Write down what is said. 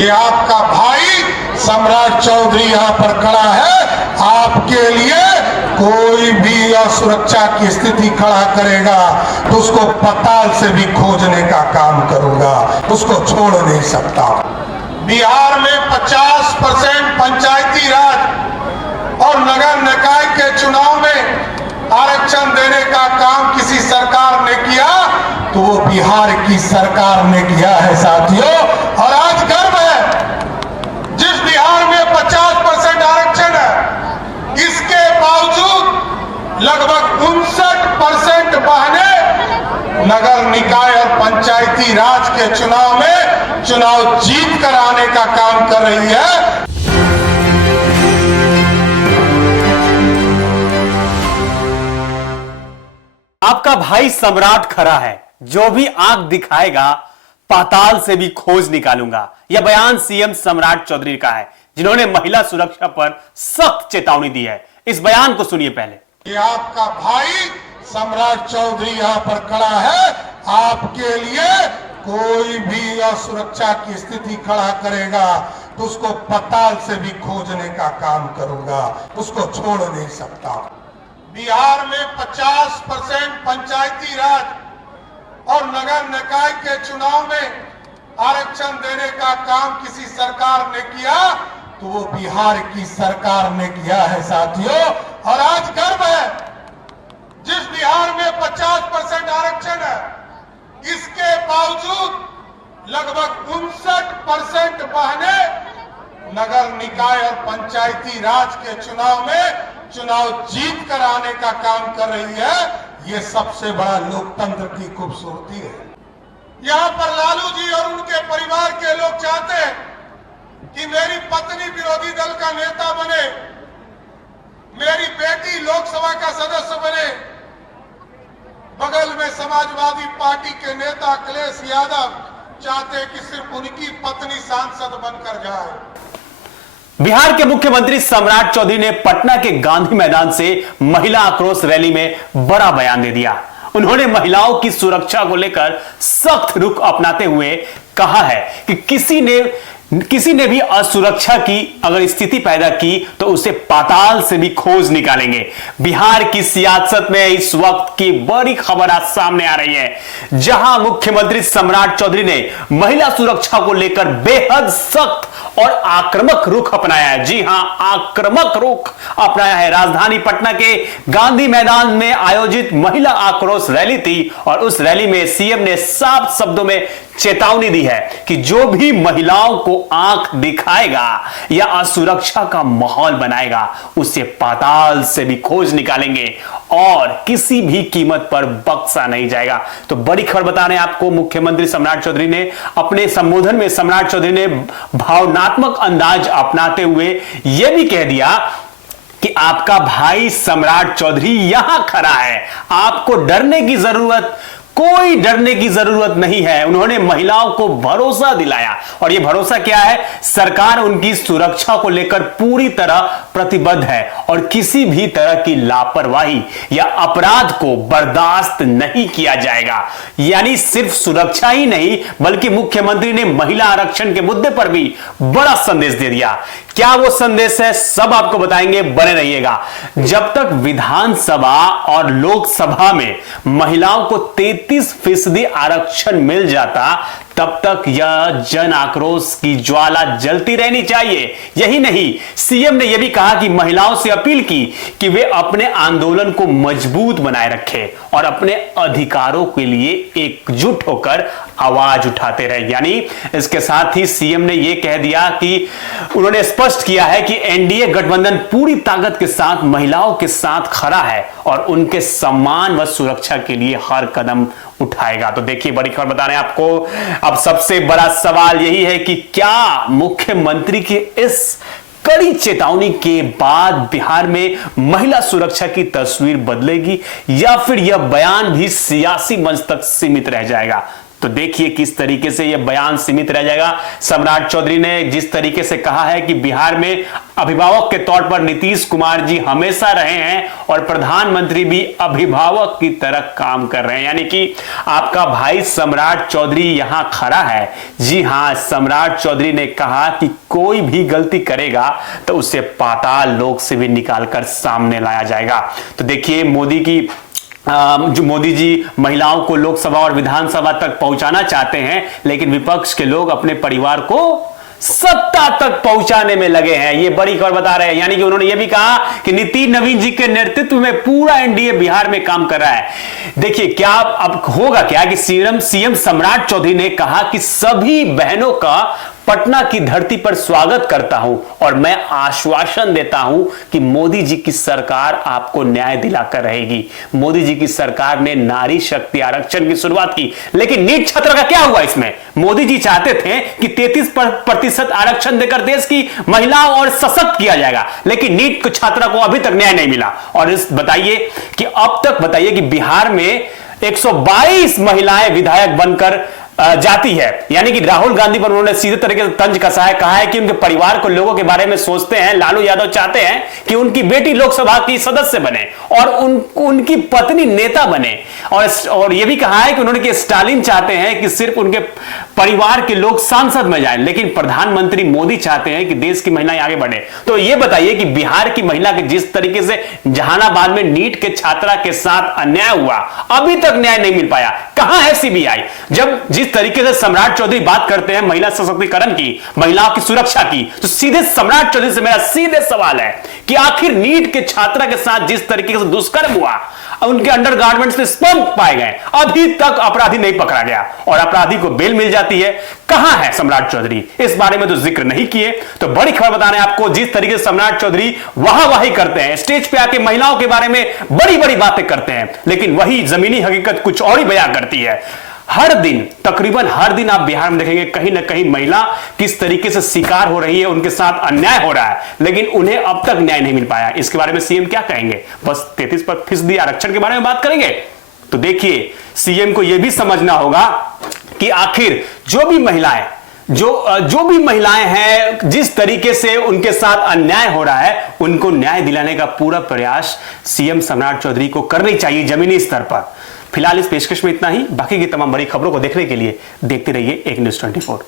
कि आपका भाई सम्राट चौधरी यहाँ पर खड़ा है, आपके लिए कोई भी असुरक्षा की स्थिति खड़ा करेगा तो उसको पताल से भी खोजने का काम करूंगा, उसको छोड़ नहीं सकता। बिहार में 50% पंचायती राज और नगर निकाय के चुनाव में आरक्षण देने का काम किसी सरकार ने किया तो वो बिहार की सरकार ने किया है साथियों। और आज गर्व है, जिस बिहार में 50% आरक्षण है, इसके बावजूद लगभग 59% बहनें नगर निकाय और पंचायती राज के चुनाव में चुनाव जीत कर आने का काम कर रही है। आपका भाई सम्राट खड़ा है, जो भी आंख दिखाएगा पाताल से भी खोज निकालूंगा। यह बयान सीएम सम्राट चौधरी का है, जिन्होंने महिला सुरक्षा पर सख्त चेतावनी दी है। इस बयान को सुनिए पहले। कि आपका भाई सम्राट चौधरी यहाँ पर खड़ा है, आपके लिए कोई भी असुरक्षा की स्थिति खड़ा करेगा तो उसको पताल से भी खोजने का काम करूंगा, उसको छोड़ नहीं सकता। बिहार में 50% पंचायती राज और नगर निकाय के चुनाव में आरक्षण देने का काम किसी सरकार ने किया तो वो बिहार की सरकार ने किया है साथियों। और आज गर्व है, जिस बिहार में 50% आरक्षण है, इसके बावजूद लगभग 59% बहनें नगर निकाय और पंचायती राज के चुनाव में चुनाव जीत कर आने का काम कर रही है। ये सबसे बड़ा लोकतंत्र की खूबसूरती है। यहाँ पर लालू जी और उनके परिवार के लोग चाहते हैं कि मेरी पत्नी विरोधी दल का नेता बने, मेरी बेटी लोकसभा का सदस्य बने, बगल में समाजवादी पार्टी के नेता अखिलेश यादव चाहते कि सिर्फ उनकी पत्नी सांसद बनकर जाए। बिहार के मुख्यमंत्री सम्राट चौधरी ने पटना के गांधी मैदान से महिला आक्रोश रैली में बड़ा बयान दे दिया। उन्होंने महिलाओं की सुरक्षा को लेकर सख्त रुख अपनाते हुए कहा है कि किसी ने भी असुरक्षा की अगर स्थिति पैदा की तो उसे पाताल से भी खोज निकालेंगे। बिहार की सियासत में इस वक्त की बड़ी खबर आज सामने आ रही है, जहां मुख्यमंत्री सम्राट चौधरी ने महिला सुरक्षा को लेकर बेहद सख्त और आक्रामक रुख अपनाया है। जी हां, आक्रामक रुख अपनाया है। राजधानी पटना के गांधी मैदान में आयोजित महिला आक्रोश रैली थी और उस रैली में सीएम ने साफ शब्दों में चेतावनी दी है कि जो भी महिलाओं को आंख दिखाएगा या असुरक्षा का माहौल बनाएगा उसे पाताल से भी खोज निकालेंगे और किसी भी कीमत पर बख्शा नहीं जाएगा। तो बड़ी खबर बता रहे हैं आपको, मुख्यमंत्री सम्राट चौधरी ने अपने संबोधन में सम्राट चौधरी ने भावनात्मक अंदाज अपनाते हुए यह भी कह दिया कि आपका भाई सम्राट चौधरी यहां खड़ा है, आपको डरने की जरूरत कोई डरने की जरूरत नहीं है। उन्होंने महिलाओं को भरोसा दिलाया और यह भरोसा क्या है, सरकार उनकी सुरक्षा को लेकर पूरी तरह प्रतिबद्ध है और किसी भी तरह की लापरवाही या अपराध को बर्दाश्त नहीं किया जाएगा। यानी सिर्फ सुरक्षा ही नहीं बल्कि मुख्यमंत्री ने महिला आरक्षण के मुद्दे पर भी बड़ा संदेश दे दिया। क्या वो संदेश है, सब आपको बताएंगे, बने रहिएगा। जब तक विधानसभा और लोकसभा में महिलाओं को 33% आरक्षण मिल जाता तब तक यह जन आक्रोश की ज्वाला जलती रहनी चाहिए। यही नहीं, सीएम ने यह भी कहा कि महिलाओं से अपील की कि वे अपने आंदोलन को मजबूत बनाए रखें और अपने अधिकारों के लिए एकजुट होकर आवाज उठाते रहे। यानी इसके साथ ही सीएम ने यह कह दिया कि उन्होंने स्पष्ट किया है कि एनडीए गठबंधन पूरी ताकत के साथ महिलाओं के साथ खड़ा है और उनके सम्मान व सुरक्षा के लिए हर कदम उठाएगा। तो देखिए, बड़ी खबर बता रहे हैं आपको। अब सबसे बड़ा सवाल यही है कि क्या मुख्यमंत्री के इस कड़ी चेतावनी के बाद बिहार में महिला सुरक्षा की तस्वीर बदलेगी या फिर यह बयान भी सियासी मंच तक सीमित रह जाएगा? तो देखिए किस तरीके से यह बयान सीमित रह जाएगा। सम्राट चौधरी ने जिस तरीके से कहा है कि बिहार में अभिभावक के तौर पर नीतीश कुमार जी हमेशा रहे हैं और प्रधानमंत्री भी अभिभावक की तरह काम कर रहे हैं, यानी कि आपका भाई सम्राट चौधरी यहां खड़ा है। जी हां, सम्राट चौधरी ने कहा कि कोई भी गलती करेगा तो उसे पाताल लोक से भी निकालकर सामने लाया जाएगा। तो देखिए जो मोदी जी महिलाओं को लोकसभा और विधानसभा तक पहुंचाना चाहते हैं, लेकिन विपक्ष के लोग अपने परिवार को सत्ता तक पहुंचाने में लगे हैं। ये बड़ी खबर बता रहे हैं, यानी कि उन्होंने ये भी कहा कि नितिन नवीन जी के नेतृत्व में पूरा एनडीए बिहार में काम कर रहा है। देखिए क्या अब होगा क्या कि सीएम सम्राट चौधरी ने कहा कि सभी बहनों का पटना की धरती पर स्वागत करता हूं और मैं आश्वासन देता हूं कि मोदी जी की सरकार आपको न्याय दिलाकर रहेगी। मोदी जी की सरकार ने नारी शक्ति आरक्षण की शुरुआत की, लेकिन नीट छात्रा का क्या हुआ? इसमें मोदी जी चाहते थे कि 33% आरक्षण देकर देश की महिलाओं और सशक्त किया जाएगा, लेकिन नीट छात्रा को अभी तक न्याय नहीं मिला। और बताइए कि अब तक बताइए कि बिहार में 122 महिलाएं विधायक बनकर जाती है, यानी कि राहुल गांधी पर उन्होंने सीधे तरीके से तंज कसा है। कहा है कि उनके परिवार को लोगों के बारे में सोचते हैं। लालू यादव चाहते हैं कि उनकी बेटी लोकसभा की सदस्य बने और उनकी पत्नी नेता बने। और यह भी कहा है कि उन्होंने कि स्टालिन चाहते हैं कि सिर्फ उनके परिवार के लोग सांसद में जाएं, लेकिन प्रधानमंत्री मोदी चाहते हैं कि देश की महिलाएं आगे बढ़े। तो यह बताइए कि बिहार की महिला के जिस तरीके से जहानाबाद में नीट के छात्रा के साथ अन्याय हुआ, अभी तक न्याय नहीं मिल पाया। कहां है सीबीआई? जब जिस तरीके से सम्राट चौधरी बात करते हैं महिला सशक्तिकरण की, महिलाओं की सुरक्षा की, तो सीधे सम्राट चौधरी से मेरा सीधे सवाल है कि आखिर नीट के छात्रा के साथ जिस तरीके से दुष्कर्म हुआ, उनके अंडरगारमेंट्स में स्पर्म पाए गए, अभी तक अपराधी नहीं पकड़ा गया और अपराधी को बेल मिल जाती है। कहां है सम्राट चौधरी? इस बारे में तो जिक्र नहीं किए। तो बड़ी खबर बता रहे हैं आपको, जिस तरीके से सम्राट चौधरी वाहवाही करते हैं, स्टेज पे आके महिलाओं के बारे में बड़ी बड़ी बातें करते हैं, लेकिन वही जमीनी हकीकत कुछ और ही बयां करती है। हर दिन, तकरीबन हर दिन आप बिहार में देखेंगे कहीं ना कहीं महिला किस तरीके से शिकार हो रही है, उनके साथ अन्याय हो रहा है, लेकिन उन्हें अब तक न्याय नहीं मिल पाया। इसके बारे में सीएम क्या कहेंगे? बस 33% आरक्षण के बारे में बात करेंगे? तो देखिए सीएम को यह भी समझना होगा कि आखिर जो भी महिलाएं हैं, जिस तरीके से उनके साथ अन्याय हो रहा है, उनको न्याय दिलाने का पूरा प्रयास सीएम सम्राट चौधरी को करनी चाहिए जमीनी स्तर पर। फिलहाल इस पेशकश में इतना ही। बाकी की तमाम बड़ी खबरों को देखने के लिए देखते रहिए एक न्यूज़ 24।